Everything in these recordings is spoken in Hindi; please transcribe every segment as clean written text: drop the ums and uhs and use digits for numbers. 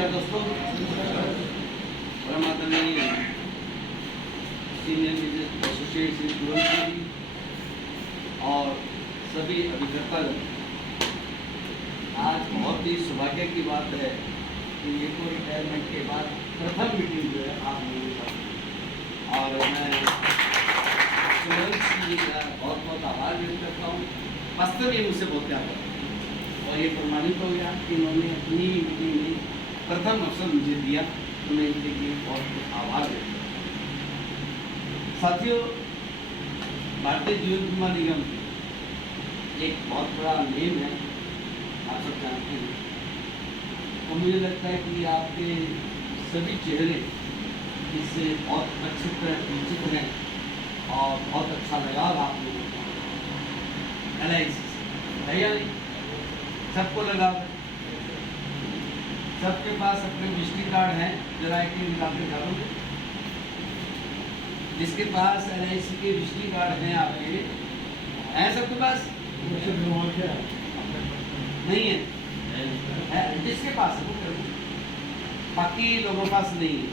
नमस्कार दोस्तों, परमात्मा सीनियर बिजनेस एसोसिएट श्री कुरंदपुर जी और सभी अभिकर्ता, आज बहुत ही सौभाग्य की बात है कि ये को रिटायरमेंट के बाद प्रथम मीटिंग जो है आप लोगों के साथ, और मैं सुरेंद्र जी का बहुत बहुत आभार व्यक्त करता हूँ। वास्तव में मुझसे बहुत प्यार करता है और ये प्रमाणित हो गया कि उन्होंने अपनी मीटिंग में प्रथम अवसर मुझे दिया, तो मैं इनके लिए बहुत बहुत आभार व्यक्त करता हूँ। साथियों, भारतीय जीवन बीमा निगम एक बहुत बड़ा नेम है, आप सब जानते हैं। और मुझे लगता है कि आपके सभी चेहरे इससे बहुत अच्छी तरह परिचित हैं और बहुत अच्छा लगाव आप लोगों को LIC है या नहीं? सबको लगाव है, सबके पास अपने विजिटिंग कार्ड हैं, जरा एक निकाल के डालोगे। जिसके पास LIC के विजिटिंग कार्ड हैं आपके हैं, सबके पास नहीं है, जिसके पास है वो करो, बाकी लोगों के पास नहीं है।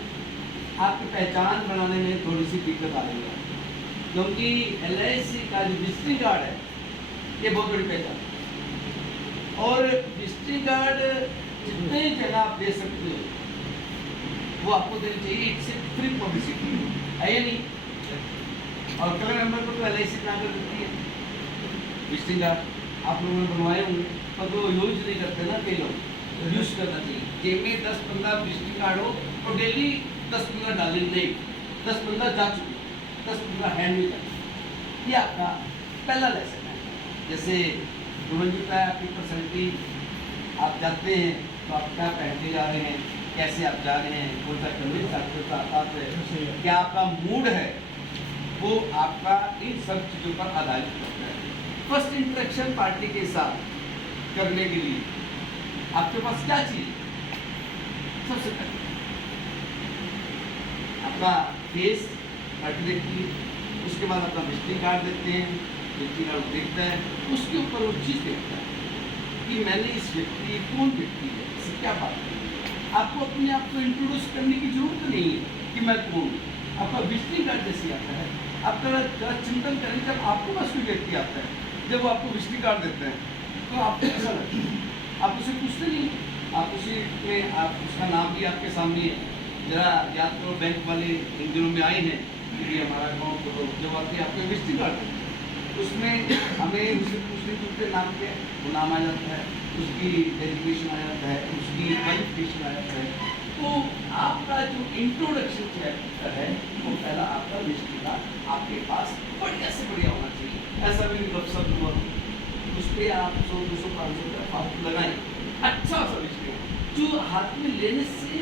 आपकी पहचान बनाने में थोड़ी सी दिक्कत आ रही है, क्योंकि LIC का जो विजिटिंग कार्ड है ये बहुत बड़ी पहचान है। और विजिटिंग कार्ड जितने जगह आप दे सकते हो वो आपको देनी चाहिए, इट्स फ्री पब्लिसिटी है या नहीं? और कलर नंबर को तो LIC बना कर देती है। विजिटिंग कार्ड आप लोगों ने बनवाए होंगे पर वो यूज नहीं करते ना, कई लोग यूज करना चाहिए। जेब में 10-15 विजिटिंग कार्ड हो तो डेली 10-15 डालें, नहीं 10-15 जा चुके, 10-15 हैंड में जाए। ये आपका पहला लेसन है। जैसे रोहन का आपकी पर्सनैलिटी, आप जाते हैं तो आप क्या पहन के जा रहे हैं, कैसे आप जा रहे हैं, कौन सा कमीज आपके साथ है, क्या आपका मूड है, वो आपका इन सब चीज़ों पर आधारित करता है। फर्स्ट इंटरेक्शन पार्टी के साथ करने के लिए आपके पास क्या चाहिए? सबसे पहले आपका फेस पार्टी देखती है, उसके बाद अपना विजिटिंग कार्ड देते हैं, विजिटिंग कार्ड देखता है, उसके ऊपर वो चीज़ देखता है कि मैंने इस व्यक्ति, कौन व्यक्ति है, इससे क्या बात है। आपको अपने आप को इंट्रोड्यूस करने की जरूरत नहीं है कि मैं कौन हूँ। आपका विजिटिंग कार्ड जैसे आता है, आप जरा चिंतन करें, जब आपके पास कोई व्यक्ति आता है, जब वो आपको विजिटिंग कार्ड देते हैं तो आपको कैसा लगता है? आप उसे पूछते नहीं, आप उसी में आप उसका नाम भी आपके सामने है, जरा याद करो बैंक वाले इन दिनों में आए हैं कि हमारा अकाउंट को जब आपके आपके विजिटिंग कार्ड है उसमें हमें उसे पूछते नाम क्या है, वो नाम आ जाता है, उसकी डेजिग्नेशन आ जाता है, उसकी क्वालिफिकेशन आ जाता है। तो आपका जो इंट्रोडक्शन चैप्टर है वो पहला आपका विजिटिंग कार्ड आपके पास बढ़िया से बढ़िया होना चाहिए। ऐसा भी गपशप हुआ उस पर आप 100-200-500 का फालतू लगाएं, अच्छा सा विजिटिंग जो हाथ में लेने से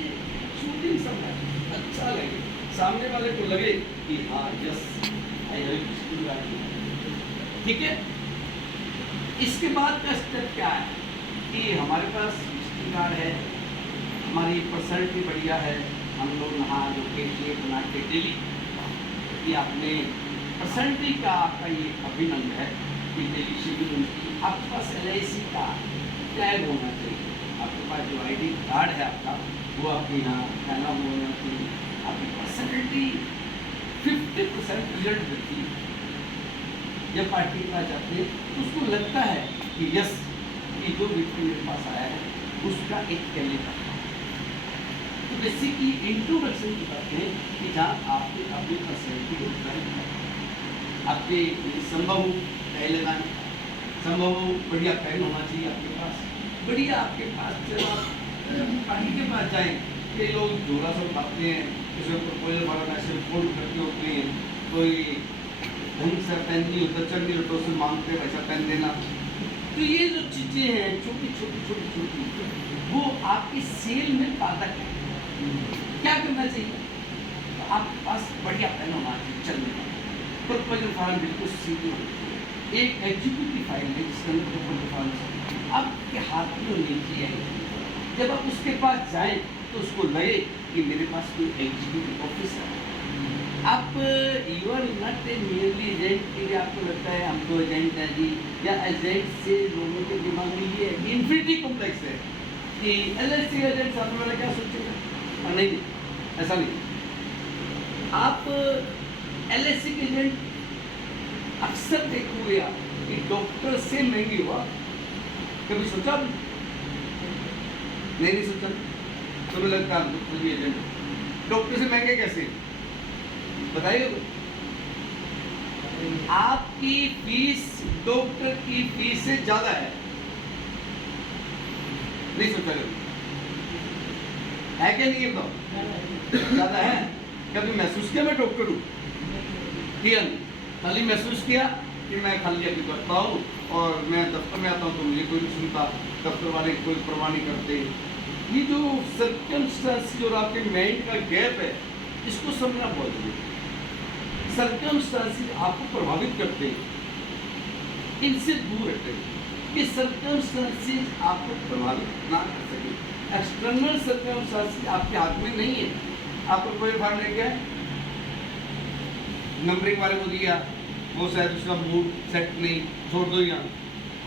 शूटिंग समझा अच्छा लगे, सामने वाले को लगे कि हाँ yes I have visiting card. ठीक है, इसके बाद का स्टेप क्या है कि हमारे पास विजिटिंग कार्ड है, हमारी पर्सनैलिटी बढ़िया है, हम लोग नहा धो के शेप बना के डेली, कि आपने पर्सनैलिटी का आपका ये अभिनंदन है कि डेली शेड्यूल आपके पास LIC का टैग होना चाहिए, आपके पास जो ID कार्ड है आपका वो आपके यहाँ पहना होना चाहिए। आपकी पर्सनैलिटी 50% रिजल्ट देती है। जब पार्टी के पास जाते हैं तो उसको लगता है कि यस, कि जो व्यक्ति मेरे पास आया है उसका एक कैलेंडर। तो बेसिकली इंट्रोडक्शन की बात है कि जहाँ आपने अपनी पर्सनैलिटी को डिफाइन किया, आपके संभव हो पहले दान, संभव हो बढ़िया पेन होना चाहिए आपके पास, बढ़िया आपके पास जब आप पार्टी के पास जाएँ, कई लोग झोला सब खाते हैं, इसमें प्रपोजल वाला मैसेज फोल्ड करके होते हैं, कोई ढंग से पेन नहीं होता, चढ़नी होता उसे मांगते वैसा पेन देना। तो ये जो चीज़ें हैं छोटी छोटी वो आपकी सेल में बाधक है। क्या करना चाहिए? तो आपके पास बढ़िया पेन होना चाहिए चलने का, प्रपोजल फाइल बिल्कुल सीधी होनी चाहिए, एक एग्जीक्यूटिव फाइल है जिसके अंदर प्रपोजल फाइल आपके हाथ में होनी चाहिए। जब आप उसके पास जाएं तो उसको लगे कि मेरे पास कोई एग्जीक्यूटिव ऑफिस है। आप you are not a merely agent के लिए आपको लगता है हम तो एजेंट हैं जी, या एजेंट से लोगों के दिमाग में ये है कि इन्फिनिटी कॉम्प्लेक्स है कि एलआईसी एजेंट सामने वाला क्या सोचेगा। नहीं नहीं, ऐसा नहीं। आप एलआईसी के एजेंट अक्सर देखोगे आप कि डॉक्टर से महंगी हुआ, कभी सोचा नहीं सोचा। तुम्हें लगता है डॉक्टर एजेंट डॉक्टर से महंगे कैसे, बताइए। आपकी फीस डॉक्टर की फीस से ज्यादा है, नहीं सोचा कभी, है क्या नहीं, बताओ ज्यादा है। कभी महसूस किया मैं डॉक्टर हूं, किया नहीं, खाली महसूस किया कि मैं खाली अभी करता हूँ और मैं दफ्तर में आता हूँ तो मुझे कोई नहीं सुनता, दफ्तर वाले कोई परवाह नहीं करते। ये जो सर्कमस्टेंस और आपके माइंड का गैप है, इसको समझना बहुत जरूरी है। सर्कमस्टेंसेस आपको प्रभावित करते हैं, इनसे दूर हटे कि सर्कमस्टेंसेस आपको प्रभावित ना कर सके। एक्सटर्नल सर्कमस्टेंसेस आपके हाथ में नहीं है। आपको कोई फार्म ले गया, नंबरिंग वाले को दिया, वो शायद उसका मूड सेट नहीं, छोड़ दो यहाँ,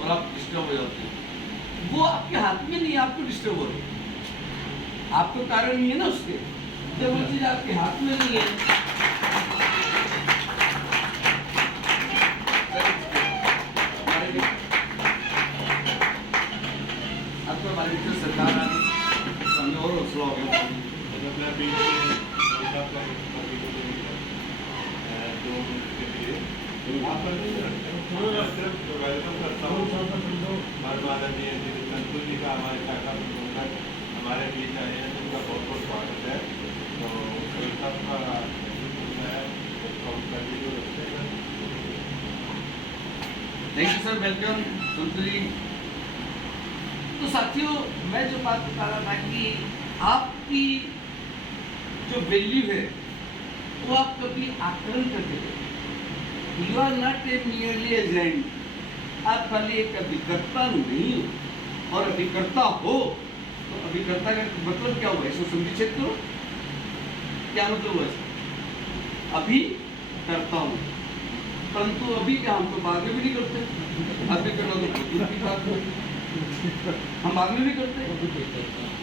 और आप डिस्टर्ब हो जाते हैं। वो आपके हाथ में नहीं, आपको डिस्टर्ब हो रही है, आपको कारण नहीं है ना उसके, जब वो चीज आपके हाथ में नहीं है। आपको हमारी जो सरकार आ गई तो हमें और हौसला हो गया। वेलकम करता हूँ माननीय संतोष जी का, हमारे शाखा प्रबंधक हमारे बीच आए हैं, उनका बहुत बहुत स्वागत है। तो सबका thank you sir, welcome Santosh ji. तो साथियों, मैं जो बात बता रहा था कि आपकी जो वैल्यू है वो आप कभी आकलन करते थे। You are not a merely agent, आप खाली एक अभिकर्ता नहीं हो। और अभिकर्ता हो तो अभिकर्ता का मतलब क्या हुआ, इसको समझी चेक करो, क्या मतलब हुआ इसका। अभी करता हूँ, परंतु अभी क्या हम तो बाद में भी नहीं करते, अभी करना तो बहुत दूर की बात है, हम बाद में भी करते।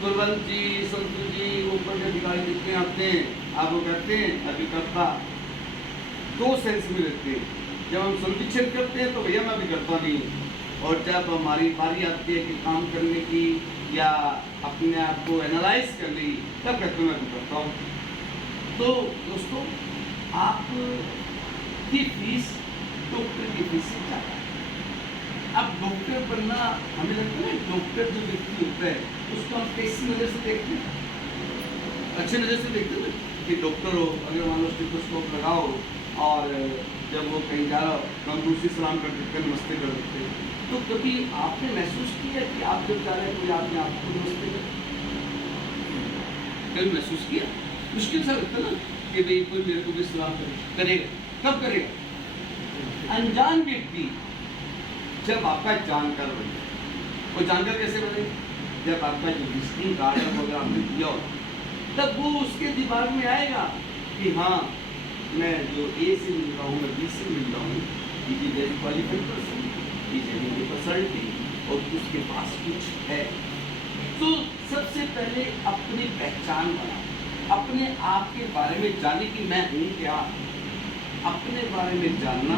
कुलवंत जी, संतु जी, ऊपर के अधिकारी जितने आते हैं, आप वो कहते हैं अभिकर्ता, दो सेंस में रहते हैं। जब हम संरक्षण करते हैं तो भैया मैं भी करता नहीं, और जब हमारी बारी आती है कि काम करने की या अपने आप को एनालाइज करने की, तब कहते हैं मैं भी करता हूँ। तो दोस्तों, आप की फीस डॉक्टर की फीस से ज़्यादा है। अब डॉक्टर बनना, हमें लगता है डॉक्टर जो व्यक्ति होता है उसको हम कैसी नज़र से देखते हैं, अच्छे नज़र से देखते हैं कि डॉक्टर हो, अगर मान लो स्टेथोस्कोप लगाओ और जब वो कहीं जा रहा हो तो हम दूसरी सलाम कर देते हैं, नमस्ते कर देते हैं। तो कभी आपने महसूस किया कि आप जब जा रहे हैं कोई आपने आपको नमस्ते कर, कभी महसूस किया? मुश्किल सा लगता ना कि भाई कोई मेरे को भी सलाम करेगा, कब करेगा? अनजान व्यक्ति जब आपका जानकार बन जाए। वो जानकार कैसे बने? जब आपका जो विजिटिंग कार्ड वगैरह आपने दिया हो, तब वो उसके दिमाग में आएगा कि हाँ, मैं जो ए से मिल रहा हूँ, मैं बी से मिल रहा हूँ, ये वेरी क्वालिफाइड पर्सन, ये पर्सनैलिटी, और उसके पास कुछ है। तो सबसे पहले अपनी पहचान बना, अपने आप के बारे में जाने कि मैं हूँ क्या। अपने बारे में जानना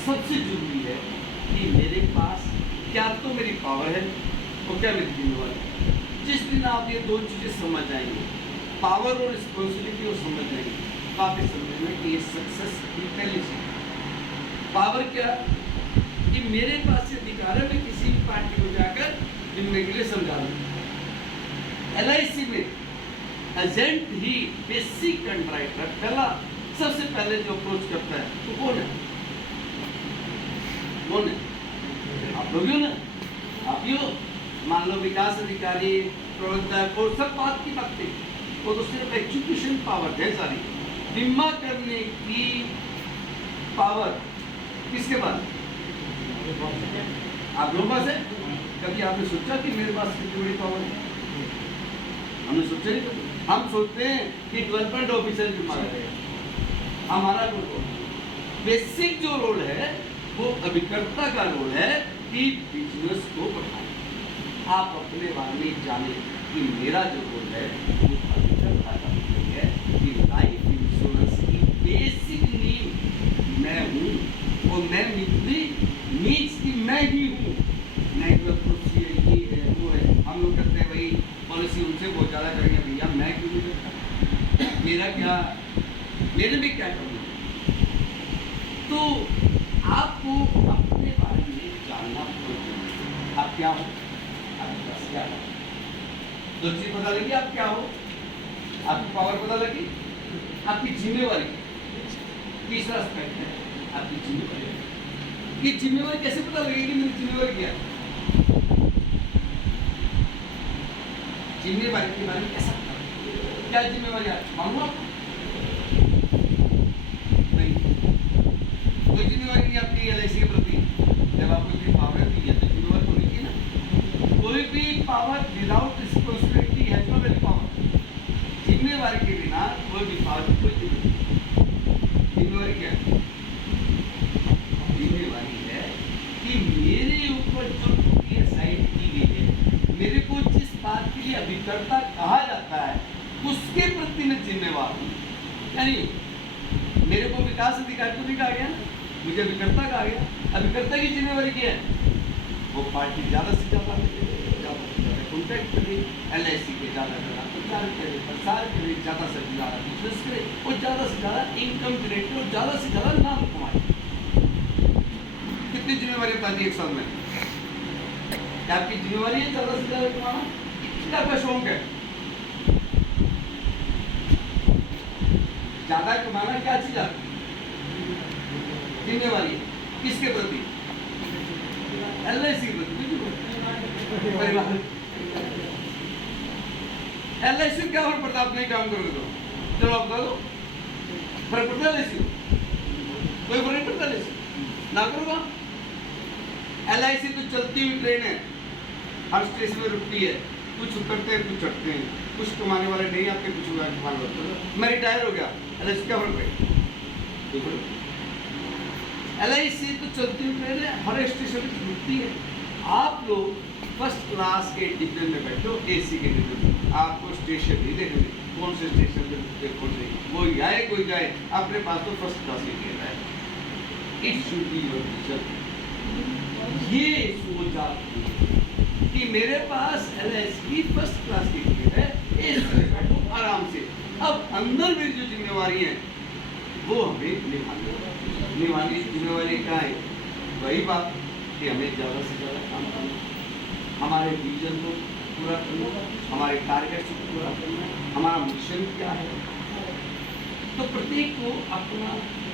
सबसे जरूरी है कि मेरे पास क्या तो मेरी पावर है और क्या मेरी जिम्मेवारी है। जिस दिन आप ये दो चीज़ें समझ आएंगे, पावर और रिस्पॉन्सिबिलिटी को समझ जाएंगे, तो आप ये समझ में कि ये सक्सेस की पहली चीज। पावर क्या कि मेरे पास अधिकार है, मैं किसी भी पार्टी को जाकर जिम्मे के लिए समझा दूँ। LIC में एजेंट ही बेसिक कंट्रैक्टर पहला सबसे पहले जो अप्रोच करता है तो कौन है? कौन है? आप लोग ही हो ना, आप ही हो। मान लो विकास अधिकारी, प्रबंधक और सब बात की बातें, वो तो सिर्फ एग्जीक्यूशन पावर है सारी। बीमा करने की पावर किसके पास? आप लोगों पास है। कभी आपने सोचा कि मेरे पास कितनी बड़ी पावर है? हमने सोचा नहीं कभी। हम सोचते हैं कि डेवलपमेंट ऑफिसर की मांग है, हमारा रोल, बेसिक जो रोल है वो अभिकर्ता का रोल है कि बिजनेस को बढ़ाए। आप अपने बारे में जाने कि मेरा जो रोल है वो अभिकर्ता का रोल है कि लाइफ इंश्योरेंस की बेसिक नीड मैं हूँ और मैं नीड्स की मैं ही हूँ। नेटवर्क कुर्सी है, ये है, वो है, हम लोग करते हैं भाई पॉलिसी उनसे बहुत ज़्यादा करेंगे। भैया मैं क्यों नहीं करता? मेरा क्या, मेरे में क्या करना है? तो आपको अपने बारे में जानना बहुत जरूरी है। आप क्या हो, आपके पास क्या है, दो चीज पता लगी आप क्या हो, आपकी पावर पता लगी, आपकी जिम्मेवारी। तीसरा एस्पेक्ट है आपकी जिम्मेवारी। ये जिम्मेवारी कैसे पता लगेगी मेरी जिम्मेवारी क्या है? जिम्मेवारी के बारे में कैसा पता लगेगा? क्या जिम्मेवारी आप मालूम आपको? नहीं, कोई जिम्मेवारी नहीं आपकी एलआईसी के प्रति। जब आपको इतनी पावर दी है तो जिम्मेवारी होनी चाहिए ना। कोई भी power without responsibility has no value. Power, जिम्मेवारी के बिना कोई भी पावर की कोई जिम्मेवारी क्या है? जिम्मेवारी है कि मेरे ऊपर जो ड्यूटी असाइन की गई है, मेरे को जिस बात के लिए अभिकर्ता कहा जाता है उसके प्रति मैं जिम्मेवार हूँ। यानी मेरे को विकास अधिकारी को भी कहा गया ना, मुझे अभिकर्ता कहा गया। अभिकर्ता की जिम्मेवारी क्या है? वो पार्टी ज़्यादा से ज़्यादा कॉन्टैक्ट करे, एलआईसी के ज़्यादा प्रचार करे, प्रसार करे, ज़्यादा से ज़्यादा बिजनेस करे और ज़्यादा से ज़्यादा इनकम जनरेट करे और ज़्यादा से ज़्यादा नाम कमाए। कितनी जिम्मेवारी बताती है एक साल में? क्या आपकी जिम्मेवारी है ज़्यादा से ज़्यादा कमाना? क्या आपका शौक है? ज़्यादा कमाना क्या चीज़ आपकी जिम्मेवारी है? किसके प्रति? एलआईसी के प्रति, परिवार। एलआईसी क्या फर्क पड़ता? आप नहीं काम करोगे तो चलो आप बता दो, फर्क पड़ता है एलआईसी? कोई फर्क नहीं पड़ता एलआईसी ना करोगा। एलआईसी तो चलती हुई ट्रेन है, हर स्टेशन में रुकती है, कुछ उतरते हैं कुछ चढ़ते हैं, कुछ कमाने वाले नहीं आते, कुछ कमाने वाले। मैं रिटायर हो गया, एलआईसी क्या फर्क है? एलआईसी तो चलती हुई ट्रेन है, हर स्टेशन में रुकती है। आप लोग फर्स्ट क्लास के डिब्बे में बैठो, एसी के डिब्बे में, आपको स्टेशन नहीं देखने कौन से स्टेशन पे रुकते कौन से, कोई आए कोई जाए, अपने पास तो फर्स्ट क्लास ही रहता है। It should be your vision. ये सोच आपकी कि मेरे पास एलआईसी की फर्स्ट क्लास की टिकट है, एसी में बैठो आराम से। अब अंदर मेरी जो जिम्मेवारी है वो हमें निभानी जिम्मेवारी क्या है? वही बात कि हमें ज़्यादा से ज़्यादा काम करना, हमारे विजन को पूरा करना, हमारे टारगेट को पूरा करना, हमारा मिशन क्या है। तो प्रत्येक को अपना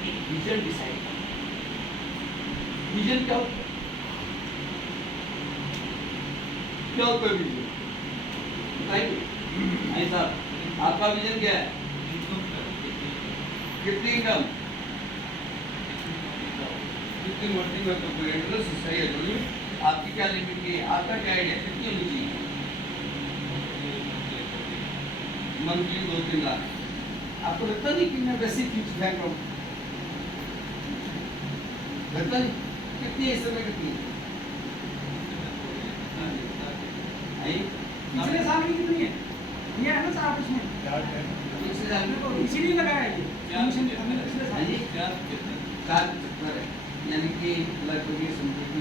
एक विजन डिसाइड करना। विजन क्या होता है? क्या होता है विजन? बताइए ऐसा, आपका विजन क्या है? कितनी इनकम, कितनी मोटी में तो कोई इंटरेस्ट सही है बोलिए, आपकी क्या लिमिट है? आपका क्या आइडिया कितनी होनी चाहिए? मंथली 2-3 लाख। आपको लगता नहीं कि मैं वैसे फिक्स बैंक हूँ? लगता नहीं? कितनी है इस समय? कितनी है? पिछले साल की कितनी है? ये है ना साहब इसमें इसीलिए लगाया है पिछले साल। 4 है, यानी कि लगभग ये समझो कि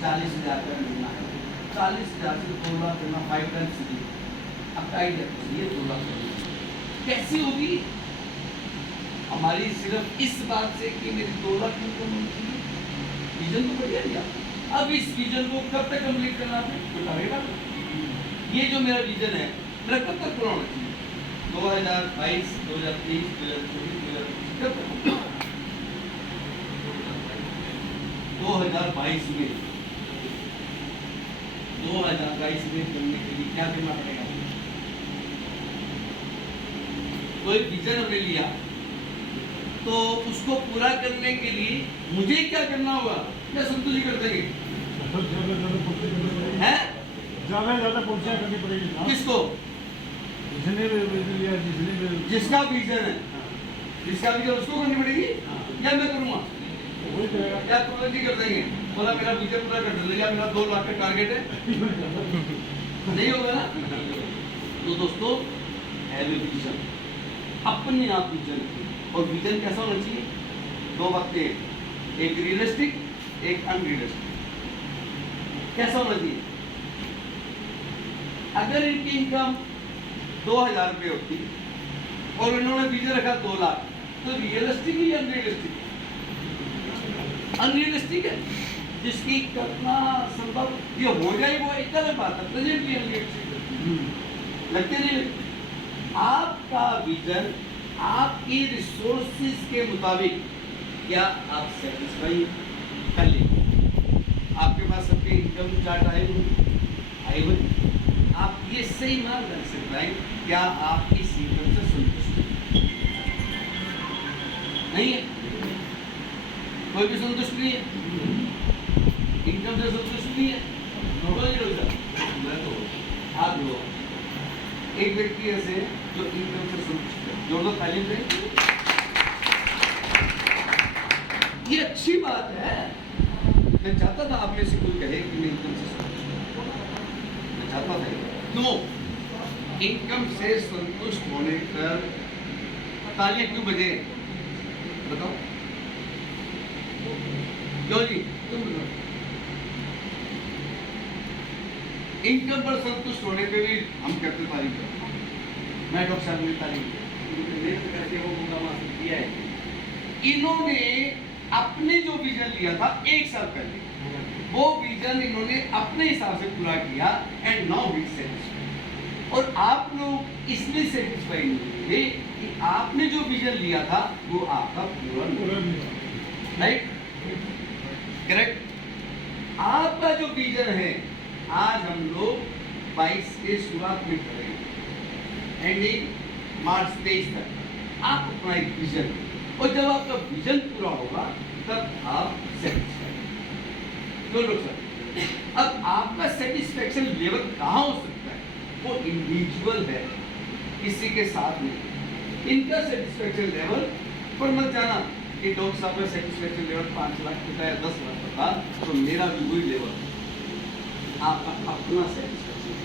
40,000 का महीना है। 40,000 से 2 लाख करना 5 टाइम्स सीधी। आपका आइडिया ये 2 लाख कैसी होगी? हमारी सिर्फ इस बात से कि मेरी 2 लाख इनकम होनी चाहिए। विजन तो बढ़िया दिया। अब इस विजन को कब तक कंप्लीट करना है? तो करेगा। ये जो मेरा विजन है मेरा कब तक पूरा होना चाहिए? 2022, 2023, 2024, 2025 कब तक? 2022 में 2022 में करने के लिए क्या करना पड़ेगा? कोई विजन हमने लिया तो उसको पूरा करने के लिए मुझे क्या करना होगा? क्या संतोष जी कर देंगे? हैं? ज़्यादा पूछा करनी पड़ेगी। किसको? जिसका विजन है, जिसका विजन उसको करनी पड़ेगी या मैं करूँगा? क्या जी कर देंगे? बोला मेरा विजन पूरा कर लिया, मेरा 2 लाख का टारगेट है, नहीं होगा ना। तो दोस्तों हैव ए विजन, अपने आप विजन, और विजन कैसा होना चाहिए? 2 बातें, एक रियलिस्टिक, एक अनरियलिस्टिक। कैसा होना चाहिए? अगर इनकी इनकम 2000 रुपये होती और इन्होंने विजन रखा 2 लाख, तो रियलिस्टिक ही अनरियलिस्टिक? अनरियलिस्टिक है, जिसकी कल्पना संभव ये हो जाए वो एक अलग बात है, प्रेजेंटली अनरियलिस्टिक लगते नहीं। आपका विजन आपकी रिसोर्सेज के मुताबिक क्या आप सेटिस्फाई कर लेंगे? आपके पास सबके इनकम चार्ट आए हुए, आप ये सही मान रख सकते हैं क्या आप इस इनकम से संतुष्ट नहीं है? कोई भी संतुष्ट नहीं है, इनकम से संतुष्ट नहीं है, कोई नहीं होता। मैं तो आप लोग एक व्यक्ति ऐसे जो इनकम से संतुष्ट है, जोड़ दो ताली में। ये अच्छी बात है। मैं चाहता था आप में से कोई कहे कि मैं इनकम से संतुष्ट हूं। मैं चाहता था क्यों? इनकम से संतुष्ट होने पर तालियां क्यों बजे? बताओ क्यों जी? तुम बताओ। इनकम पर संतुष्ट होने पे भी हम करते तारीफ करते। मैं डॉक्टर साहब ने तारीफ करके वो मुकाम हासिल किया है। इन्होंने अपने जो विजन लिया था 1 साल पहले, वो विजन इन्होंने अपने हिसाब से पूरा किया एंड नाउ ही सेटिस्फाइड। और आप लोग इसलिए सेटिस्फाइड नहीं थे कि आपने जो विजन लिया था वो आपका पूरा नहीं, राइट? करेक्ट। आपका जो विजन है आज हम लोग 22 के शुरुआत में करेंगे, एंडिंग मार्च 23 तक आप अपना एक विजन, और जब आपका विजन पूरा होगा तब आप सेटिस्फाइड। तो लोग सर, अब आपका सेटिस्फेक्शन लेवल कहाँ हो सकता है? वो इंडिविजुअल है, किसी के साथ नहीं। इनका सेटिस्फेक्शन लेवल पर मत जाना कि डॉक्टर साहब का सेटिस्फेक्शन लेवल 5 लाख का या 10 लाख का, तो मेरा भी वही लेवल। आपका अपना सेटिस्फेक्शन,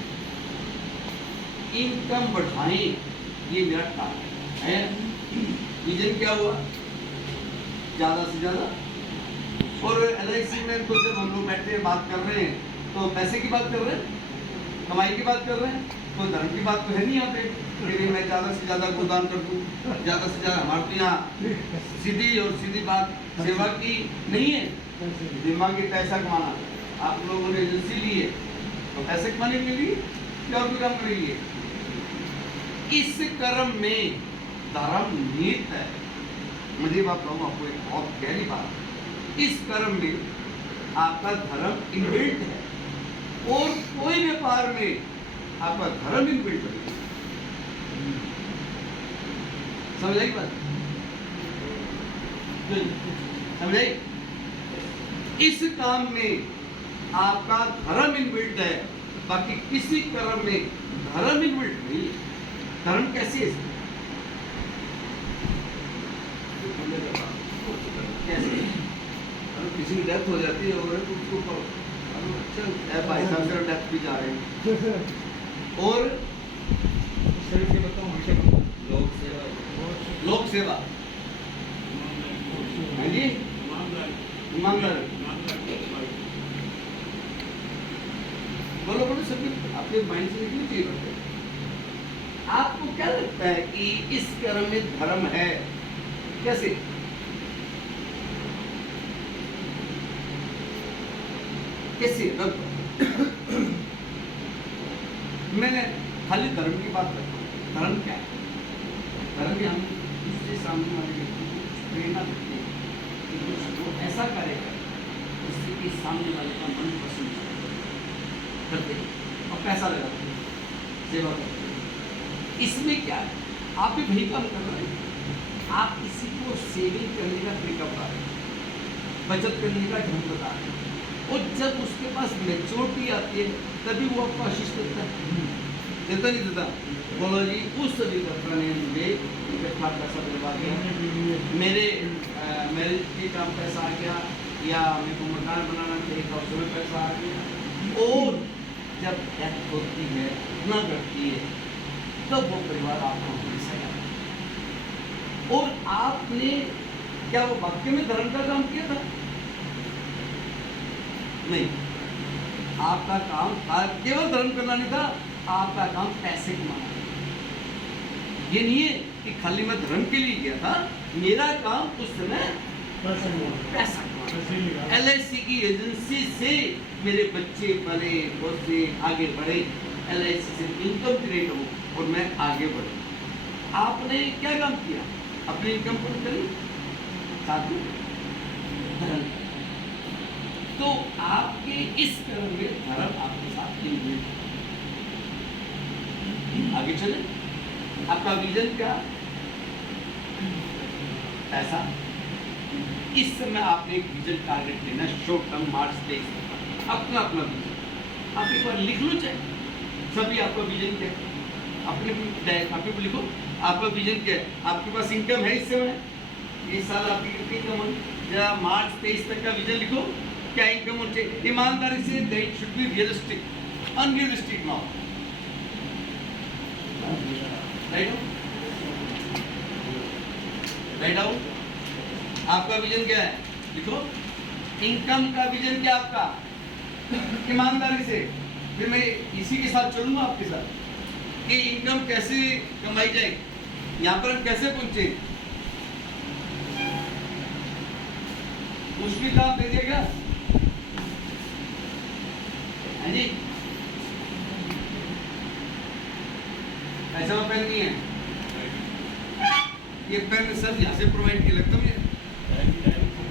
इनकम बढ़ाएं, ये मेरा टारगेट है। विजन क्या हुआ? ज्यादा से ज्यादा। और LIC में तो जब हम लोग बैठे बात कर रहे हैं तो पैसे की बात कर रहे हैं, कमाई की बात कर रहे हैं, कोई धर्म की बात तो है नहीं यहाँ पे कि मैं ज्यादा से ज्यादा गोदान कर दूँ, ज्यादा से ज्यादा। हमारे तो यहाँ सीधी और सीधी बात सेवा की नहीं है, दिमाग की पैसा कमाना। आप लोगों ने एजेंसी ली है तो पैसे कमाने के लिए या और कोई काम के लिए? इस कर्म में धर्म निहित है। मुझे बात कहूँ आपको, एक बहुत गहरी बात, इस कर्म में आपका धर्म इनबिल्ट है, और कोई व्यापार में आपका धर्म इनबिल्ट है। समझाई बात? समझाई? इस काम में आपका धर्म इनबिल्ट है, बाकी किसी कर्म में धर्म इनबिल्ट नहीं है। धर्म कैसे है? कैसे? किसी की डेथ हो जाती है और उसको अच्छा भाई साहब से डेथ भी जा रहे हैं, और लोक सेवा, हाँ जी, ईमानदार। बोलो बोलो सभी, आपके माइंड से निकली चीज। आपको क्या लगता है कि इस कर्म में धर्म है? कैसे? कैसे? मैं खाली धर्म की बात करता हूँ। धर्म क्या है? धर्म भी हम इससे सामने वाले व्यक्ति को प्रेरणा देते हैं कि कुछ वो ऐसा करेगा जिससे कि सामने वाले का मन पसंद करते हैं और पैसा लगाते हैं, सेवा करते हैं। इसमें क्या है? आप भी वही काम कर रहे हैं। आप किसी को सेविंग करने का तरीका बता रहे हैं, बचत करने का ढंग बता रहे हैं, और जब उसके पास मेच्योरिटी आती है तभी वो आपको आशीष देता है। देता नहीं देता? बोलो जी, उस सभी घटना ने मुझे इकट्ठा पैसा दिलवा दिया, मेरे मैरिज के काम पैसा आ गया, या मेरे को मकान बनाना चाहिए तो उसमें पैसा आ गया। और जब डेथ होती है, न घटती है, तब वो परिवार आपको पैसा आता है। और आपने क्या वो वाक्य में धर्म का काम किया था? नहीं, आपका काम केवल धर्म करना नहीं था, आपका काम पैसे कमाना था। ये नहीं है कि खाली मैं धर्म के लिए गया था, मेरा काम उस समय पैसा कमाना। LIC की एजेंसी से मेरे बच्चे पले बहुत से आगे बढ़े, LIC से इनकम क्रिएट हो और मैं आगे बढ़ा। आपने क्या काम किया? अपनी इनकम को करी, साथ में धर्म। तो आपके इस कर्म में धर्म आपके साथ इन्वॉल्व है। आगे चले, आपका विजन क्या? पैसा। इस समय आपने एक विजन टारगेट लेना, शॉर्ट टर्म मार्च स्पेस अपना अपना विजन। आप एक बार लिख लो, चाहे सभी आपका विजन क्या है, अपने को लिखो। आपका विजन क्या है? आपके पास इनकम है इस समय, इस साल आपकी कितनी इनकम होगी? जरा मार्च 23 तक का विजन लिखो। क्या इनकम होनी चाहिए? ईमानदारी से, that should be realistic, unrealistic ना हो। Write down. आपका विजन क्या है? लिखो। इनकम का विजन क्या आपका? ईमानदारी से। फिर मैं इसी के साथ चलूंगा आपके साथ कि इनकम कैसे कमाई जाएगी, यहाँ पर हम कैसे पहुंचे। मुश्किल काम दे दिया क्या? हाँ जी, ऐसा वो पेन नहीं है, ये पेन सर यहाँ से प्रोवाइड किया लगता मुझे,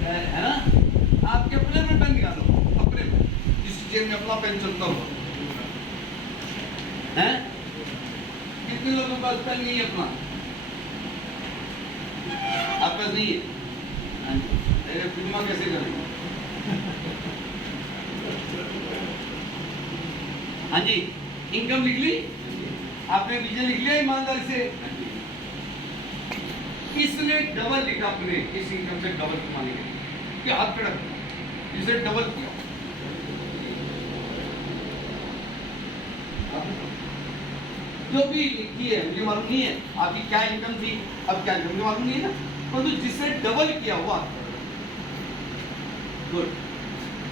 है ना? आपके अपने में पेन निकालो, अपने में, जिस जेब में अपना पेन चलता हो। हैं? कितने लोगों के पास पेन नहीं है अपना? आपके पास नहीं है? हाँ जी, अरे फिल्मा कैसे करेंगे? हाँ जी, इनकम लिख ली आपने, विजन लिख लिया ईमानदारी से। किसने डबल लिखा अपने इस इनकम से डबल कमाने के लिए? क्या हाथ खड़ा किया, जिसे डबल किया? जो भी लिखी है मुझे मालूम नहीं है आपकी क्या इनकम थी, अब क्या इनकम मुझे मालूम नहीं है ना, परंतु जिसे डबल किया हुआ, गुड,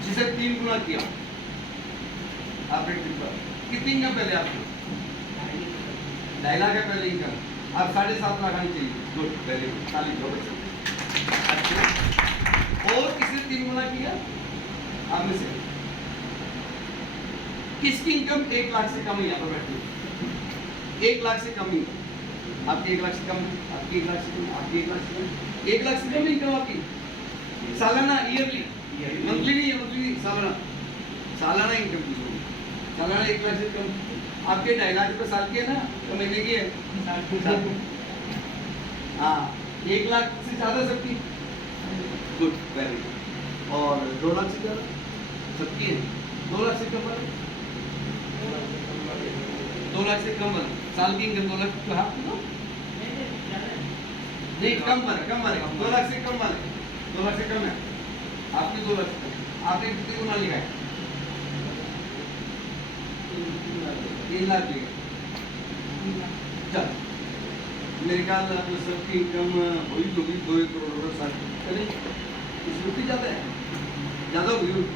जिसे 3 गुना किया आपने कितनी इनकम पहले आपकी? 2.5 लाख है पहले इनकम, आप 7.5 लाख आनी चाहिए। गुड, वेरी गुड, ताली दो। अच्छा, और किसने 3 गुना किया आपने से? किसकी इनकम 1 लाख से कम है? यहाँ पर बैठे 1 लाख से कम ही, आपकी 1 लाख से कम, आपकी 1 लाख से कम, आपकी 1 लाख से कम, 1 लाख से कम इनकम आपकी सालाना, ईयरली, मंथली नहीं है, मंथली सालाना, सालाना इनकम की होगी, सालाना 1 लाख से कम। आपके 2.5 लाख रुपये साल की है ना, तो महीने की है? हाँ, 1 लाख से ज़्यादा सबकी, गुड, वेरी गुड। और 2 लाख से ज़्यादा सबकी है? 2 लाख से कम वाले, 2 लाख से कम वाले साल की इनकम 2 लाख तो हाँ नहीं, कम वाले, कम वाले, 2 लाख से कम वाले, 2 लाख से कम है आपकी, 2 लाख से कम। आपने कितनी गुना लिखा है? 3 लाख लिखा। चल, मेरे ख्याल सबकी इनकम हुई होगी 2 करोड़ रुपये साल की, इसमें भी ज़्यादा है, ज़्यादा हुई होगी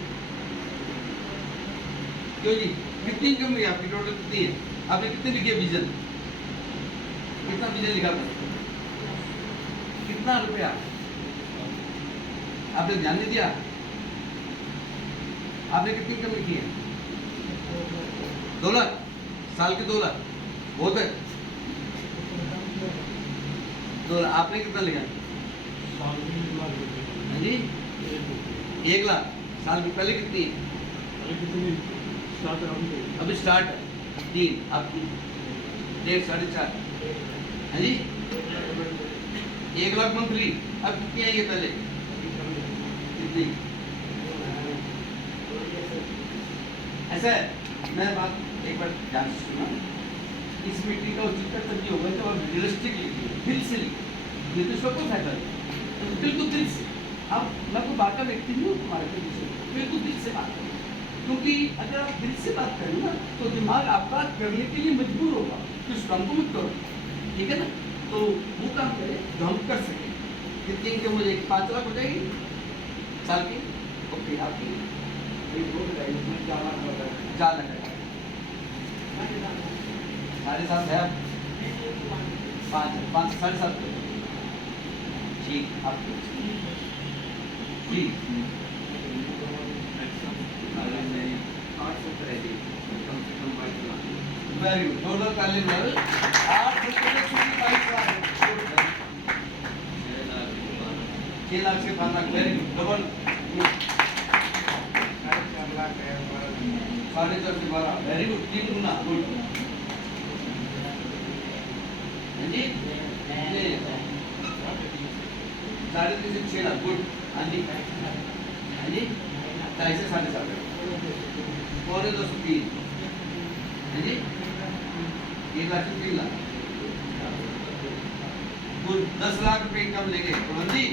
क्यों जी? कितनी इनकम हुई आपकी? टोटल कितनी है? आपने कितने लिखे विजन? कितना विजन लिखा था? कितना रुपया आपने ध्यान नहीं दिया? आपने कितनी इनकम लिखी है? 2 लाख साल के, 2 लाख बहुत है। 2 लाख आपने कितना लिखा? हाँ जी, 1 लाख साल की। पहले कितनी है? अभी स्टार्ट है 3, आपकी 1.5 साढ़े 4, हाँ जी, 1 लाख मंथली। अब कितनी आई है पहले? कितनी? ऐसा है, मैं बात एक बार ध्यान से सुना, इस मीटिंग का उचित तभी होगा जब आप रियलिस्टिक लिखिए, दिल से लिखिए, ये तो इसका कोई फायदा नहीं, तो बिल्कुल दिल से अब मैं कोई बात का व्यक्ति नहीं हूँ तुम्हारे को बिल्कुल दिल से बात करो, क्योंकि अगर आप दिल से बात करें ना तो दिमाग आपका करने के लिए मजबूर होगा कि उस काम को मत करो, ठीक है ना। तो वो काम करें जो हम कर सकें। कितनी इनकम मुझे 5 लाख हो जाएगी साल की, ओके आपकी 4 लाख साढ़े 7 है आप 5 साढ़े 7 ठीक आपको ठीक वेरी गुड टोटल तालीम लेवल 8 से 22 लाख 6 लाख से 5 लाख वेरी गुड डबल 4.5 से 12 वेरी गुड 3 गुना गुड जी 3.5 से 6 लाख गुड हाँ जी 2.5 से 7.5 पौने 2 3 हाँ जी 1 लाख से 3 लाख कुल 10 लाख रुपए इनकम लेंगे जी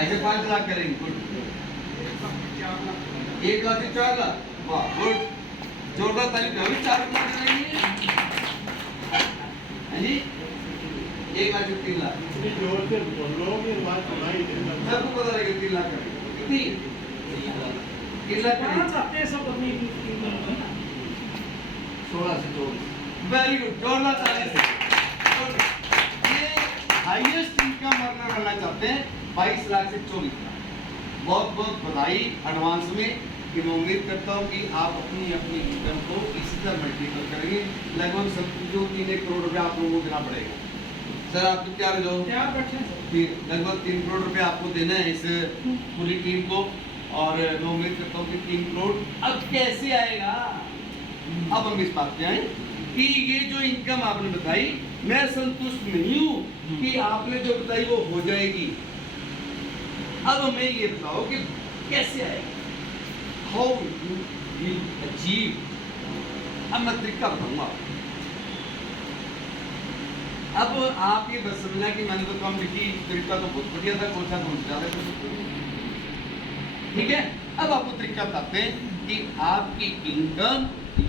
ऐसे 5 लाख करेंगे गुड 1 लाख से 4 लाख वाह गुड जोरदार तालीम अभी 4 लाख चाहिए हाँ जी 1 लाख से 3 लाख जोर से बोलो कि बात सुनाई दे सबको पता लगेगा 3 लाख करेंगे कितनी 3 लाख कहाँ चाहते हैं सब अपनी 16 से 24 वेरी गुड जोरदार ताली से ये हाईएस्ट इनकम अर्नर बनना चाहते हैं 22 लाख से 24 लाख बहुत बहुत बधाई एडवांस में कि मैं उम्मीद करता हूँ कि आप अपनी अपनी इनकम को इसी तरह मल्टीपल करेंगे लगभग समझो 3 करोड़ रुपया आप लोगों को देना पड़ेगा सर आप तैयार हो तैयार बैठे हैं सर लगभग 3 करोड़ रुपया आपको देना है इस पूरी टीम को और मैं उम्मीद करता हूँ कि 3 करोड़ अब कैसे आएगा अब हम इस बात पे आए कि ये जो इनकम आपने बताई मैं संतुष्ट नहीं हूँ कि आपने जो बताई वो हो जाएगी। अब हमें ये बताओ कि कैसे आएगी हाउ यू विल अचीव। अब मैं तरीका बताऊंगा। अब आप ये बस समझना कि मैंने तो कम लिखी तरीका तो बहुत बढ़िया था कौन सा ज्यादा कर सकते हैं ठीक है। अब आपको तरीका बताते हैं कि आपकी इनकम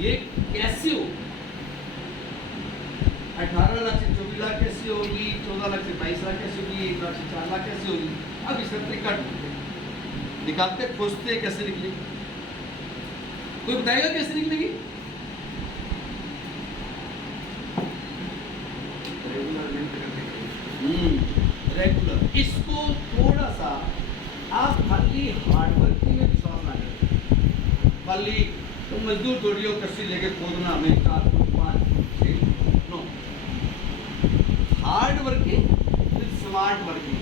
ये कैसे हो 18 लाख से 24 लाख कैसे होगी 14 लाख से 22 लाख कैसे होगी 1 लाख से 4 लाख कैसे होगी। अब इसका तरीका निकालते खोजते कैसे निकलेगी कोई बताएगा कैसे निकलेगी। रेगुलर इसको थोड़ा सा आप खाली हार्डवर्किंग में विश्वास ना करें खाली तो मजदूर थोड़ी हो कसी लेके खोदना हमें 4 foot 5 foot 6 no hard working with smart working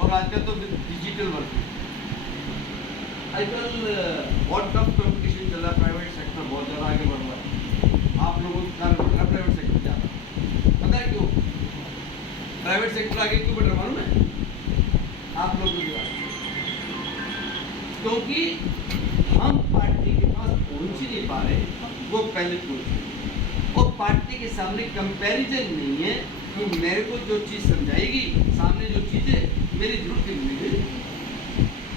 और आजकल तो विद डिजिटल वर्किंग। आजकल बहुत टफ कंपटीशन चल रहा है प्राइवेट सेक्टर बहुत ज़्यादा आगे बढ़ रहा है आप लोगों को प्राइवेट सेक्टर ज़्यादा पता है क्यों प्राइवेट सेक्टर आगे क्यों बढ़ रहा मालूम है आप लोगों की बात क्योंकि हम पार्टी के पास पहुंच ही नहीं पा रहे वो पहले पहुंचे और पार्टी के सामने कंपैरिजन नहीं है कि मेरे को जो चीज़ समझाएगी सामने जो चीज़ें मेरी जरूरत नहीं है।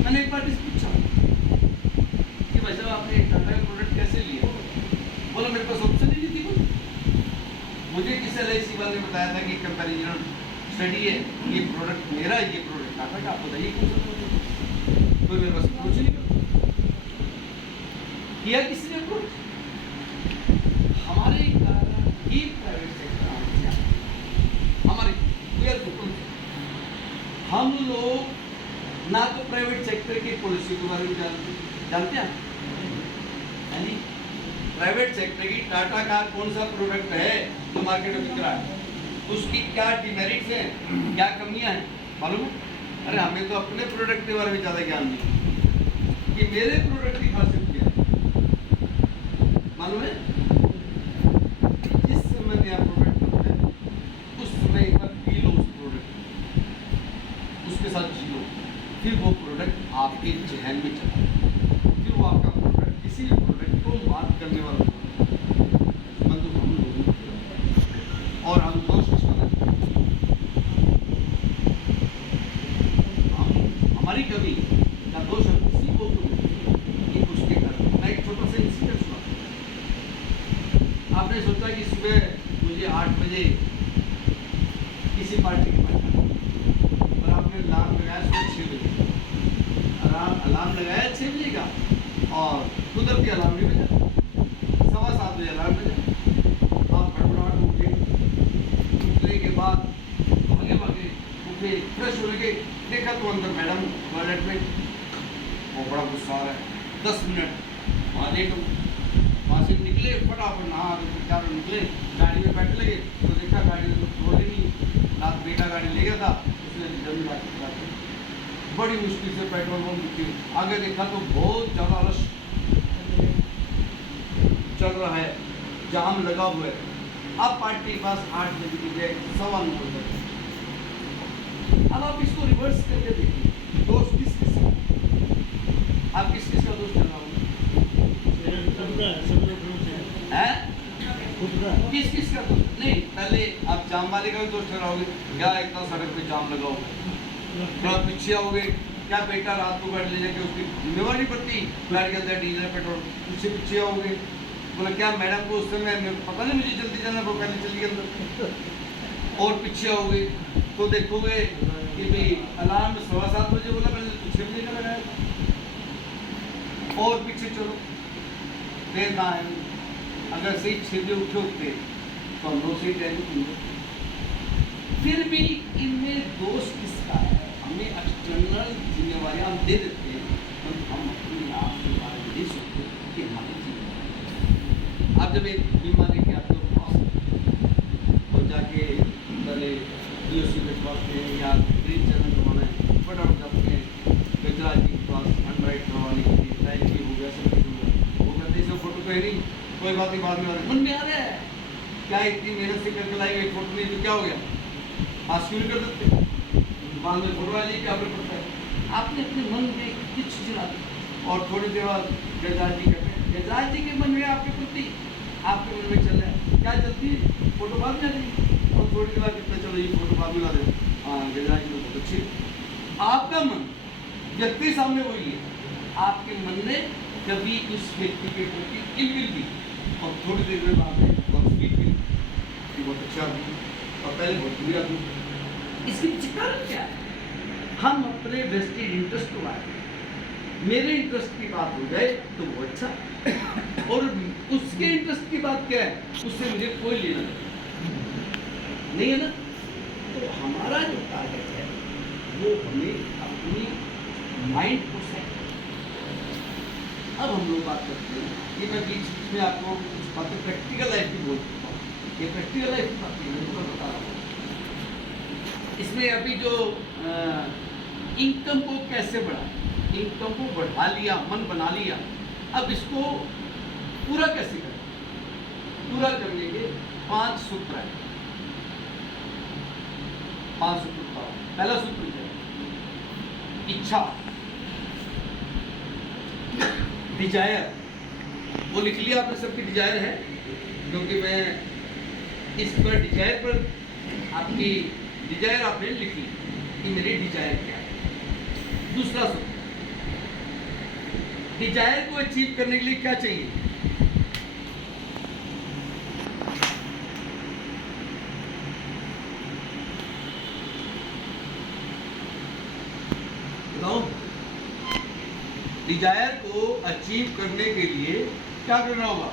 मैंने एक बार पूछा कि भाई साहब आपने टाटा का प्रोडक्ट कैसे लिया बोला मेरे पास ऑप्शन ही नहीं थी कोई। मुझे किसी एलआईसी वाले ने बताया था कि कंपैरिजन स्टडी है ये प्रोडक्ट मेरा ये प्रोडक्ट टाटा का आप बताइए कौन सा प्रोडक्ट कोई मेरे पास अप्रोच नहीं किया किसी ने अप्रोच हमारे कारण ही प्राइवेट सेक्टर हमारे हम लोग ना तो प्राइवेट सेक्टर की पॉलिसी के बारे में जानते हैं यानी प्राइवेट सेक्टर की टाटा का कौन सा प्रोडक्ट है जो मार्केट में बिक रहा है उसकी क्या डिमेरिट्स हैं क्या कमियां हैं मालूम है। अरे हमें तो अपने प्रोडक्ट के बारे में ज़्यादा ज्ञान नहीं कि मेरे प्रोडक्ट की खासियत क्या है मालूम है। जिस समय नया प्रोडक्ट बनता है उस समय एक बार पी लो उस प्रोडक्ट उसके साथ जी लो फिर वो प्रोडक्ट आपके जहन में चला फिर वो आपका प्रोडक्ट किसी भी प्रोडक्ट को बात करने वाला हम लोग और हम कोशिश बजे किसी पार्टी के पास जाना और आपने अलार्म लगाया सुबह 6 बजे, अलार्म लगाया 6 बजे का और कुदरती अलार्म नहीं बजा, 7:15 बजे अलार्म बजा। आप हड़बड़ाहट उठे, उठने के बाद भागे भागे उठे, फ्रेश होने के देखा तो अंदर मैडम टॉयलेट में, वो बड़ा गुस्सा आ रहा है। 10 मिनट वहाँ लेट हो, वहाँ से निकले फटाफट नहा चार निकले, गाड़ी में बैठ लगे तो देखा गाड़ी में तो फ्लोर ही नहीं, रात बेटा गाड़ी ले गया था, उसने जमीन लाके बड़ी मुश्किल से पेट्रोल पंप की आगे देखा तो बहुत ज़्यादा रश चल रहा है, जाम लगा हुआ है। अब पार्टी के पास 8 बजे की बजाय 9:15 बजे। अब आप इसको रिवर्स करके देखिए, दोस्त किस किस का, आप किस किस का दोस्त चल रहा हूँ है? किस किस का दोस्त नहीं, पहले आप जाम वाले का भी दोस्त ठहराओगे, क्या इतना सड़क पे जाम लगा होगा, थोड़ा पीछे आओगे, क्या बेटा रात को गाड़ी ले जाके उसकी जिम्मेवारी पड़ती, गाड़ी के अंदर डीजल पेट्रोल, उससे पीछे आओगे, बोला क्या मैडम को उस समय पता नहीं मुझे जल्दी जाना, वो पहले चली अंदर, और पीछे आओगे तो देखोगे कि भाई अलार्म 7:15 बजे बोला, मैंने तो 6 बजे का लगाया, और पीछे चलो देर ना है, अगर सही 6 बजे उठे होते तो हम लोग सही टाइम में, फिर भी इनमें दोष किसका है? हमें एक्सटर्नल जिम्मेवारियां दे देते हैं, हम अपने आप के बारे में नहीं सोचते कि हमारी जिम्मेदारी। आप जब एक बीमा लेके आते हो पास और जाके पहले DOC के पास या ग्रीन चैनल करवाना है, फटाफट अपने गजराज जी के पास अंडरराइट करवाने के लिए लाइट भी हो गया, सब कुछ हो गया, वो कहते हैं फोटो तो है नहीं, कोई बात नहीं, बाद में मन में आ रहा है क्या इतनी मेहनत से करके लाई गई फोटो नहीं तो क्या हो गया, आज क्यों कर देते, बाद में फोटो आ जाएगी, क्या फर्क पड़ता है? आपने अपने मन में कुछ चला दी और थोड़ी देर बाद गजराज जी कहते हैं, गजराज जी के मन में आपके प्रति, आपके मन में चल रहा है क्या जल्दी फोटो बाद में आ जाएगी, और थोड़ी देर बाद कितना चलो ये फोटो बाद में ला दे, हाँ गजराज जी बहुत अच्छी। आपका मन व्यक्ति सामने वही है, आपके मन ने कभी उस व्यक्ति के प्रति इलविल भी और थोड़ी देर में बाद में बहुत स्वीट भी कि बहुत अच्छा आदमी और पहले बहुत बुरा आदमी। इसके पीछे कारण क्या है? हम अपने वेस्टेड इंटरेस्ट को लाते हैं, मेरे इंटरेस्ट की बात हो जाए तो वो अच्छा, और उसके इंटरेस्ट की बात क्या है, उससे मुझे कोई लेना नहीं है ना। तो हमारा जो टारगेट है वो हमें अपनी माइंड को सेट। अब हम लोग बात करते हैं कि मैं बीच में आपको कुछ बातें प्रैक्टिकल लाइफ की बोल सकता हूँ, ये प्रैक्टिकल लाइफ की बात मैं तो बता रहा हूँ। इसमें अभी जो इनकम को कैसे बढ़ाएं, इनकम को बढ़ा लिया, मन बना लिया, अब इसको पूरा कैसे करें? पूरा करने के 5 सूत्र हैं, 5 सूत्र बताओ। पहला सूत्र है इच्छा, डिजायर, वो लिख लिया आपने, सबकी डिजायर है, क्योंकि मैं इस पर डिजायर पर आपकी डिजायर आपने लिख ली कि मेरी डिजायर क्या है। दूसरा सूत्र, डिजायर को अचीव करने के लिए क्या चाहिए? बताओ, डिजायर को अचीव करने के लिए क्या करना होगा?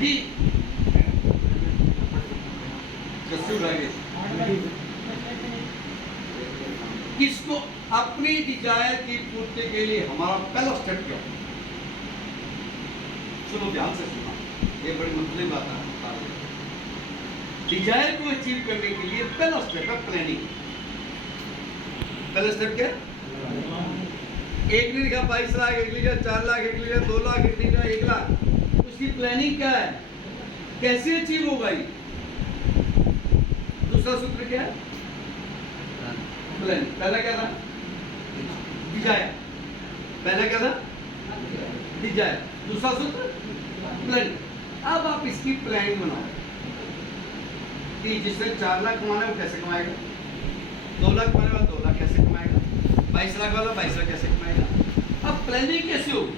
जी किसको अपनी डिजायर की पूर्ति के लिए हमारा पहला स्टेप क्या है? सुनो, ध्यान से सुना, ये बड़ी मतलब बात है। डिजायर को अचीव करने के लिए पहला स्टेप है प्लानिंग। पहला स्टेप क्या? एक ने लिखा 22 लाख, एक लिखा 4 लाख, एक लिखा 2 लाख, एक लिखा 1 लाख। उसकी प्लानिंग क्या है? कैसे अचीव होगा ये? दूसरा सूत्र क्या है? प्लानिंग। पहला क्या था? डिजायर। पहला क्या था? डिजायर। दूसरा सूत्र प्लानिंग। अब आप इसकी प्लानिंग बनाओ कि जिसने 4 लाख कमाना है वो कैसे कमाएगा, 2 लाख कमाने वाला 2 लाख कैसे कमाएगा, 22 लाख वाला 22 लाख कैसे कमाएगा। अब प्लानिंग कैसे होगी?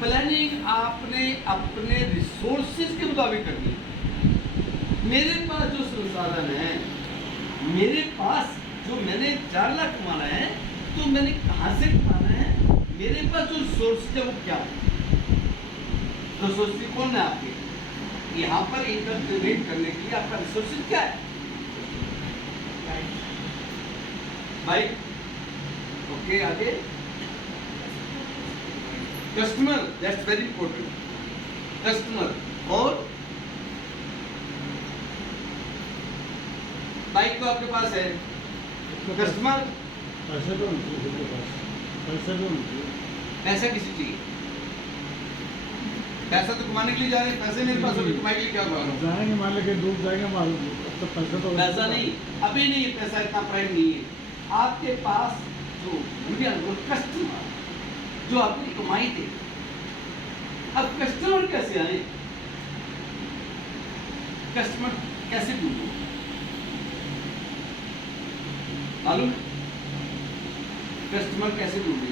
प्लानिंग आपने अपने रिसोर्सेज के मुताबिक करनी है। मेरे पास जो संसाधन है, मेरे पास जो मैंने 4 लाख कमाना है, तो मैंने कहाँ से कमाना है, मेरे पास जो रिसोर्सेज है वो क्या है। रिसोर्सेज कौन है आपके, यहाँ पर इनकम जनरेट करने के लिए आपका रिसोर्सेज क्या है? भाई ओके, आगे customer, that's very important. Customer और बाइक तो आपके पास है, कस्टमर पैसे तो उनके पास, पैसे तो उनके, पैसा किसी चाहिए, पैसा तो कमाने के लिए जा रहे हैं, पैसे मेरे पास होंगे, कमाई के लिए क्या करूँगा? जाएंगे मान लेके दूर जाएंगे मालूम, तो पैसा तो पैसा नहीं, अभी नहीं, पैसा इतना प्राइम नहीं है आपके पास। जो कस्टमर जो आपकी कमाई थे, अब कस्टमर कैसे आए, कस्टमर कैसे ढूंढो मालूम? कस्टमर कैसे ढूंढे?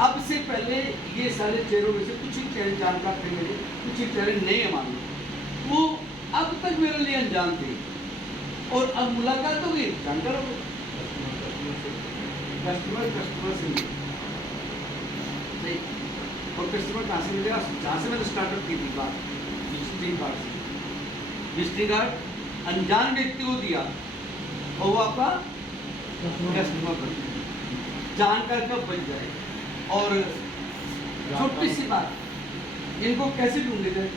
अब से पहले ये सारे चेहरों में से कुछ ही चेहरे जानकार थे मेरे, कुछ ही चेहरे नए मालूम, वो अब तक मेरे लिए अनजान थे, और अब मुलाकात हो गई, जानकार हो गए। कस्टमर से मिले नहीं, और कस्टमर कहाँ से मिलेगा? जहाँ से मैंने स्टार्टअप की थी बात, विजिटिंग कार्ड से। विजिटिंग कार्ड अनजान व्यक्ति को दिया और वो आपका कस्टमर बन गया। जानकार कब बन जाए? और छोटी सी बात, इनको कैसे ढूंढे जाए?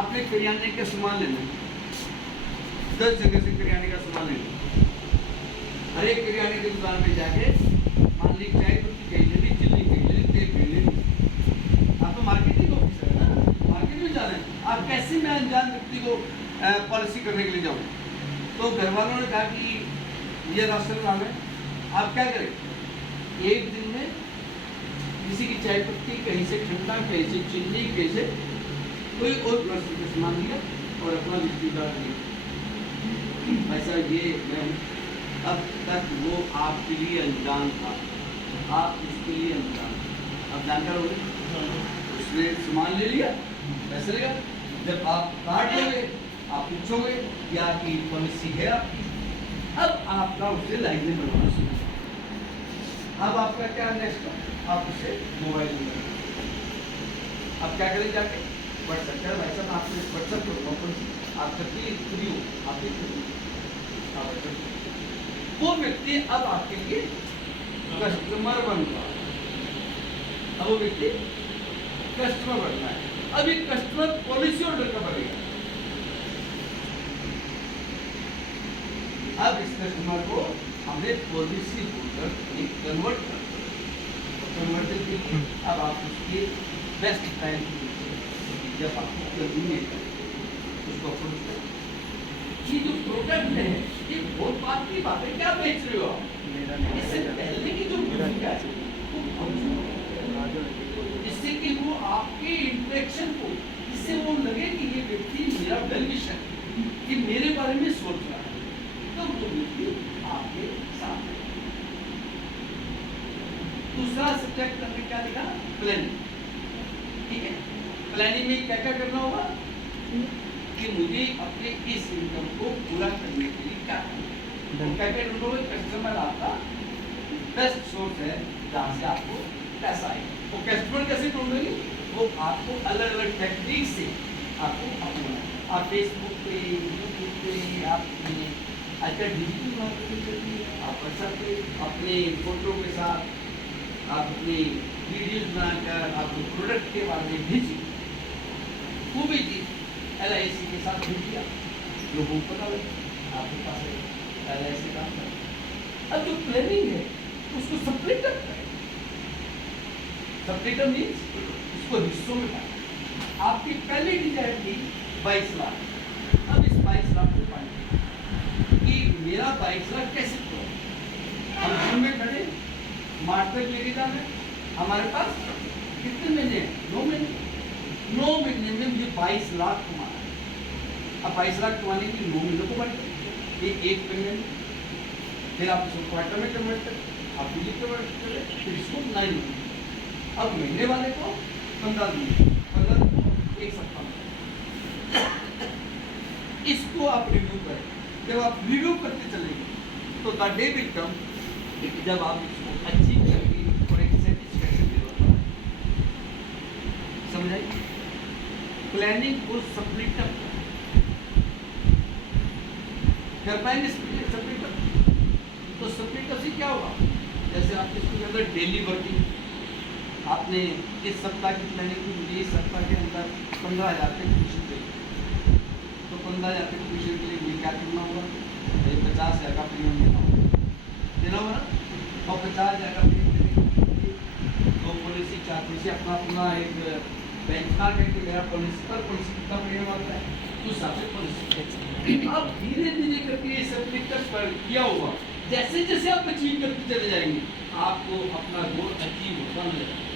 आपने किराने का सामान लेना है, 10 जगह से किराने का सामान लेना, हर एक किराने की दुकान पे जाके मान ली चाय पत्ती कहीं लेनी, चिल्ली कहीं लेनी, तेल कहीं लेनी। आप तो मार्केटिंग ऑफिसर है ना, मार्केट में जा रहे हैं, आप कैसे मैं अनजान व्यक्ति को पॉलिसी करने के लिए जाऊँ? तो घर वालों ने कहा कि ये राशन काम है, आप क्या करें, एक दिन में किसी की चाय पत्ती कहीं से ठंडा, कहीं से चिल्ली, कहीं से कोई और प्लास्टिक का सामान लिया और अपना रिश्तेदार दिया। ऐसा ये मैं अब तक वो आपके लिए अनजान था, आप उसके लिए अनजान, अब जानकार हो गए, उसने सामान ले लिया, पैसे लेगा। जब आप काट लोगे, आप पूछोगे कि आपकी पॉलिसी है आपकी, अब आपका उससे लाइनें बनवाना शुरू। अब आपका क्या नेक्स्ट, आप उसे मोबाइल नंबर, अब क्या करें जाके व्हाट्सएप कर, भाई साहब आपने व्हाट्सएप करो, आप करती फ्री हो, आप वो व्यक्ति अब आपके लिए कस्टमर बन रहा है। अब वो व्यक्ति कस्टमर बनना है, अब ये कस्टमर पॉलिसी होल्डर का बनेगा। अब इस कस्टमर को हमने पॉलिसी होल्डर में कन्वर्ट कर दिया। कन्वर्ट करके अब आप उसके बेस्ट टाइम जब आपको कन्वीनियंट है उसको अप्रोच करें। ये जो प्रोडक्ट है ये बहुत बात की बात है, क्या बेच रहे हो आप? इससे पहले की जो भूमिका है वो बहुत, इससे कि वो आपके इंटरेक्शन को, इससे वो लगे कि ये व्यक्ति मेरा वेल विशर है, ये मेरे बारे में सोच रहा है, तो वो व्यक्ति आपके साथ है। दूसरा सब्जेक्ट हमने क्या लिखा? प्लानिंग। ठीक है, प्लानिंग में क्या क्या करना होगा कि मुझे अपने इस इनकम को पूरा करने के लिए क्या करना है। क्या क्या ढूंढोगे? कस्टमर आपका बेस्ट सोर्स है जहाँ से आपको पैसा आए। वो कस्टमर कैसे ढूंढोगे? वो आपको अलग अलग टेक्निक से आपको अपना, आप फेसबुक पे, यूट्यूब पे, आप आजकल डिजिटल मार्केटिंग चलती है, आप व्हाट्सएप पे अपने फोटो के साथ आप अपनी वीडियोज बनाकर आप प्रोडक्ट के बारे में भेजिए। वो भी चीज LIC के साथ भेज दिया, लोगों को पता लगे आपके पास LIC काम कर। अब जो प्लानिंग है उसको सेपरेटर करें। सेपरेटर मीन्स उसको हिस्सों में बांटें। आपकी पहली डिजाइन थी 22 लाख, अब इस 22 लाख को बांटें कि मेरा 22 लाख कैसे करो। हम जून में खड़े, मार्च तक लेके जाना, हमारे पास कितने महीने हैं? 9 महीने। 9 महीने में मुझे 22 लाख कमाना है। अब 22 लाख कमाने के लिए 9 महीनों को बांटे, ये 1 महीने में, फिर आप उसको क्वार्टर में कन्वर्ट करें, आप बिजली के वर्ष करें तो इसको 9 महीने, अब महीने वाले को 15 दिन, 15 दिन को 1 सप्ताह में। इसको आप रिव्यू करें। जब आप रिव्यू करते चलेंगे तो द डे विल कम जब आप इसको अचीव करके और एक सेटिस्फैक्शन लेवल पर आएंगे। समझ आई? प्लानिंग को स्प्लिट अप कर पाएंगे, स्प्लिट अप तो स्प्लिट अप से क्या होगा? जैसे आपके इसके अंदर डेली वर्किंग, आपने इस सप्ताह की प्लानिंग की, मुझे इस सप्ताह के अंदर 15,000 के कमीशन चाहिए, तो 15,000 के कमीशन के लिए मुझे क्या करना होगा? 50,000 का प्रीमियम देना होगा ना, और 50,000 का प्रीमियम देने के लिए 2 पॉलिसी 4 पॉलिसी अपना अपना एक बेंचमार्क है कि मेरा पॉलिसी पर पॉलिसी कितना प्रीमियम आता है, उस हिसाब से पॉलिसी। अब धीरे धीरे करके ये सब पर किया हुआ, जैसे जैसे आप अचीव करते चले जाएंगे आपको अपना गोल अचीव होता नजर आएगा।